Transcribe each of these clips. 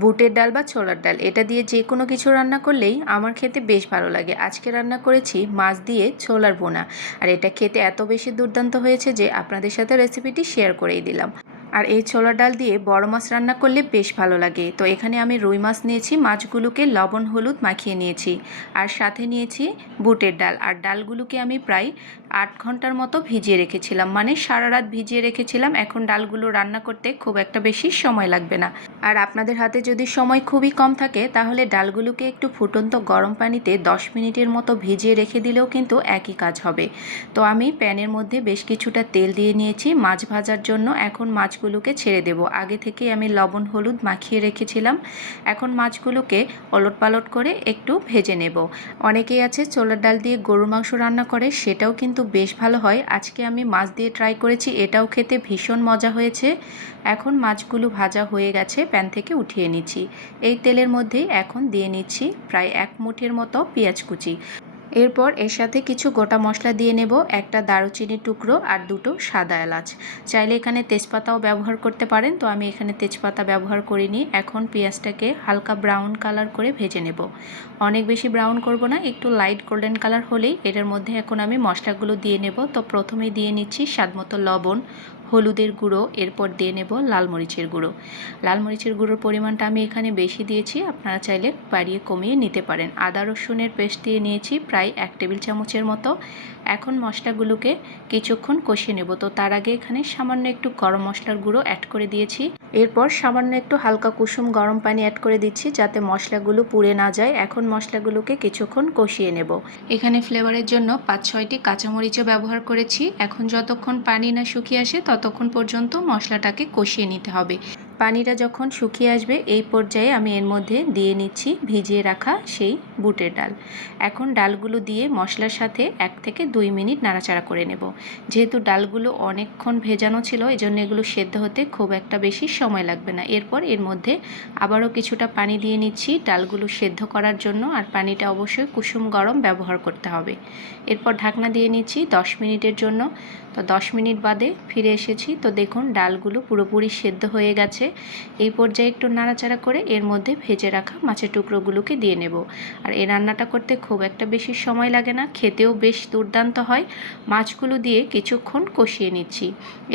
বুটের ডাল বা ছোলার ডাল এটা দিয়ে যে কোনো কিছু রান্না করলেই আমার খেতে বেশ ভালো লাগে। আজকে রান্না করেছি মাছ দিয়ে ছোলার ভুনা, আর এটা খেতে এত বেশি দুর্দান্ত হয়েছে যে আপনাদের সাথে রেসিপিটি শেয়ার করেই দিলাম। আর এই ছোলার ডাল দিয়ে বড় মাছ রান্না করলে বেশ ভালো লাগে। তো এখানে আমি রুই মাছ নিয়েছি, মাছগুলোকে লবণ হলুদ মাখিয়ে নিয়েছি, আর সাথে নিয়েছি বুটের ডাল। আর ডালগুলোকে আমি প্রায় 8 ঘন্টার মতো ভিজিয়ে রেখেছিলাম, মানে সারা রাত ভিজিয়ে রেখেছিলাম। এখন ডালগুলো রান্না করতে খুব একটা বেশি সময় লাগবে না। আর আপনাদের হাতে যদি সময় খুবই কম থাকে তাহলে ডালগুলোকে একটু ফুটন্ত গরম পানিতে 10 মিনিটের মতো ভিজিয়ে রেখে দিলেও কিন্তু একই কাজ হবে। তো আমি প্যানের মধ্যে বেশ কিছুটা তেল দিয়ে নিয়েছি মাছ ভাজার জন্য। এখন মাছগুলোকে ছেড়ে দেব। আগে থেকেই আমি লবণ হলুদ মাখিয়ে রেখেছিলাম। এখন মাছগুলোকে ওলটপালট করে একটু ভেজে নেব। অনেকেই আছে ছোলার ডাল দিয়ে গরুর মাংস রান্না করে, সেটাও কিন্তু বেশ ভালো হয়। আজকে আমি মাছ দিয়ে ট্রাই করেছি, এটাও খেতে ভীষণ মজা হয়েছে। এখন মাছগুলো ভাজা হয়ে গেছে, প্যান থেকে উঠিয়ে নিচ্ছি। এই তেলের মধ্যেই এখন দিয়ে নিচ্ছি প্রায় 1 মুঠের মতো পেঁয়াজ কুচি। এরপর এর সাথে কিছু গোটা মশলা দিয়ে নেব, একটা দারুচিনির টুকরো আর দুটো সাদা এলাচ। চাইলে এখানে তেজপাতাও ব্যবহার করতে পারেন, তো আমি এখানে তেজপাতা ব্যবহার করিনি। এখন পেঁয়াজটাকে হালকা ব্রাউন কালার করে ভেজে নেব। অনেক বেশি ব্রাউন করব না, একটু লাইট গোল্ডেন কালার হলেই এটার মধ্যে এখন আমি মশলাগুলো দিয়ে নেব। তো প্রথমেই দিয়ে নিচ্ছি স্বাদমতো লবণ, হলুদের গুঁড়ো, এরপর দিয়ে নেব লাল মরিচের গুঁড়ো। লাল মরিচের গুঁড়োর পরিমাণটা আমি এখানে বেশি দিয়েছি, আপনারা চাইলে বাড়িয়ে কমিয়ে নিতে পারেন। আদা রসুনের পেস্ট দিয়ে নিয়েছি প্রায় 1 টেবিল চামচের মতো। এখন মশলাগুলোকে কিছুক্ষণ কষিয়ে নেব। তো তার আগে এখানে সামান্য একটু গরম মশলার গুঁড়ো অ্যাড করে দিয়েছি। এরপর সামান্য একটু হালকা কুসুম গরম পানি অ্যাড করে দিচ্ছি যাতে মশলাগুলো পুড়ে না যায়। এখন মশলাগুলোকে কিছুক্ষণ কষিয়ে নেব। এখানে ফ্লেভারের জন্য 5-6টি কাঁচামরিচও ব্যবহার করেছি। এখন যতক্ষণ পানি না শুকিয়ে আসে ততক্ষণ পর্যন্ত মশলাটাকে কষিয়ে নিতে হবে। পানিটা যখন শুকিয়ে আসবে এই পর্যায়ে আমি এর মধ্যে দিয়ে নিচ্ছি ভিজিয়ে রাখা সেই বুটের ডাল। এখন ডালগুলো দিয়ে মশলার সাথে 1 থেকে 2 মিনিট নাড়াচাড়া করে নেব। যেহেতু ডালগুলো অনেকক্ষণ ভেজানো ছিল এজন্য এগুলো সেদ্ধ হতে খুব একটা বেশি সময় লাগবে না। এরপর এর মধ্যে আবারও কিছুটা পানি দিয়ে নিচ্ছি ডালগুলো সেদ্ধ করার জন্য, আর পানিটা অবশ্যই কুসুম গরম ব্যবহার করতে হবে। এরপর ঢাকনা দিয়ে নিচ্ছি 10 মিনিটের জন্য। তো 10 মিনিট বাদে ফিরে এসেছি। তো দেখুন ডালগুলো পুরোপুরি সেদ্ধ হয়ে গেছে। এই পর্যায়ে একটু নাড়াচাড়া করে এর মধ্যে ভেজে রাখা মাছের টুকরোগুলোকে দিয়ে নেব। আর এই রান্নাটা করতে খুব একটা বেশি সময় লাগে না, খেতেও বেশ দুর্দান্ত হয়। মাছগুলো দিয়ে কিছুক্ষণ কষিয়ে নিচ্ছি।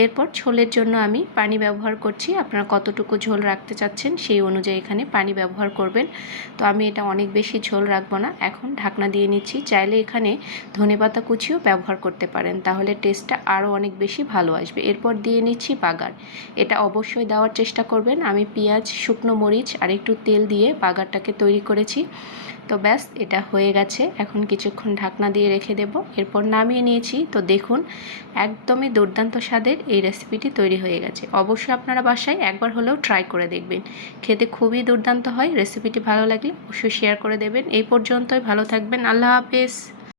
এরপর ঝোলের জন্য আমি পানি ব্যবহার করছি। আপনারা কতটুকু ঝোল রাখতে চাচ্ছেন সেই অনুযায়ী এখানে পানি ব্যবহার করবেন। তো আমি এটা অনেক বেশি ঝোল রাখবো না। এখন ঢাকনা দিয়ে নিচ্ছি। চাইলে এখানে ধনেপাতা কুচিও ব্যবহার করতে পারেন, তাহলে টেস্টটা আরও অনেক বেশি ভালো আসবে। এরপর দিয়ে নিচ্ছি বাগার। এটা অবশ্যই দেওয়ার চেষ্টা করবেন। আমি পেঁয়াজ, শুকনো মরিচ আর একটু তেল দিয়ে বাগারটাকে তৈরি করেছি। তো ব্যাস এটা হয়ে গেছে। এখন কিছুক্ষণ ঢাকনা দিয়ে রেখে দেব। এরপর নামিয়ে নিয়েছি। তো দেখুন একদমই দুর্দান্ত স্বাদের এই রেসিপিটি তৈরি হয়ে গেছে। অবশ্যই আপনারা বাসায় একবার হলেও ট্রাই করে দেখবেন, খেতে খুবই দুর্দান্ত হয়। রেসিপিটি ভালো লাগলে অবশ্যই শেয়ার করে দেবেন। এই পর্যন্তই, ভালো থাকবেন। আল্লাহ হাফেজ।